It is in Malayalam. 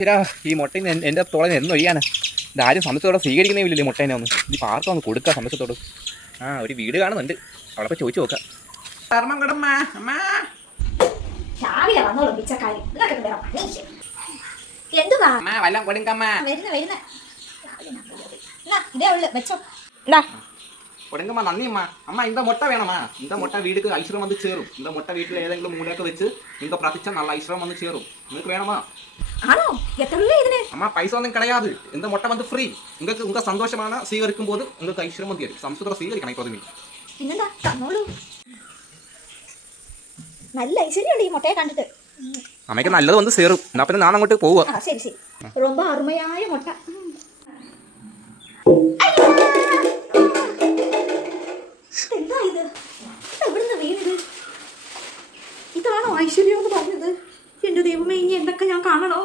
ശരാ ഈ മുട്ടയിൽ നിന്ന് എൻ്റെ തോളെ എന്ന് ഒഴിയാനാ ഇതാരും സന്തോഷത്തോടെ സ്വീകരിക്കുന്നേ ഇല്ലല്ലേ മുട്ടേനെ ഒന്ന് ഇത് പാർക്കം ഒന്ന് കൊടുക്കുക സന്തോഷത്തോട്. ഒരു വീട് കാണുന്നുണ്ട്, അവിടെ പോയി ചോദിച്ചു നോക്കാം. കൊടുങ്കമ്മ നന്ദി അമ്മ. അമ്മ இந்த മുട്ട വേണമാ, இந்த മുട്ട വീടുക്ക് ഐശ്വര്യം വന്ന് ചേരും. இந்த മുട്ട വീട്ടിൽ ഏതെങ്കിലും മൂലയൊക്കെ വെച്ച് നിങ്ങൾ പ്രാർത്ഥിച്ചാൽ നല്ല ഐശ്വര്യം വന്ന് ചേരും. നിങ്ങൾക്ക് വേണമാ? அம்மா பைசா ஒன்றும் கிடையாது, இந்த முட்டை வந்து ஃப்ரீ. உங்களுக்கு உங்க சந்தோஷமான சீகரிக்கும் போது உங்களுக்கு ஐஸ்வர்யம் வந்து ஏறும். സംസ്കൃത സ്വീകരിക്കണം ഇപ്പോൾ നിങ്ങൾ. പിന്നെന്താ തന്നോളൂ. നല്ല ഐശ്വര്യമുണ്ട് ഈ മുട്ടയെ കണ്ടിട്ട്. അമ്മയ്ക്ക് നല്ലത് വന്ന് ചേരും. എന്നാ പിന്നെ ഞാൻ അങ്ങോട്ട് പോവുക. ശരി ശരി. ரொம்ப അരുമയായ മുട്ട. എന്താ ഇത്? എവിടുന്ന് വീണത്? ഇതാണോ ഐശ്വര്യം എന്ന് പറഞ്ഞത്? എന്റെ ദൈവമേ, ഇനി എന്തൊക്കെ ഞാൻ കാണണോ?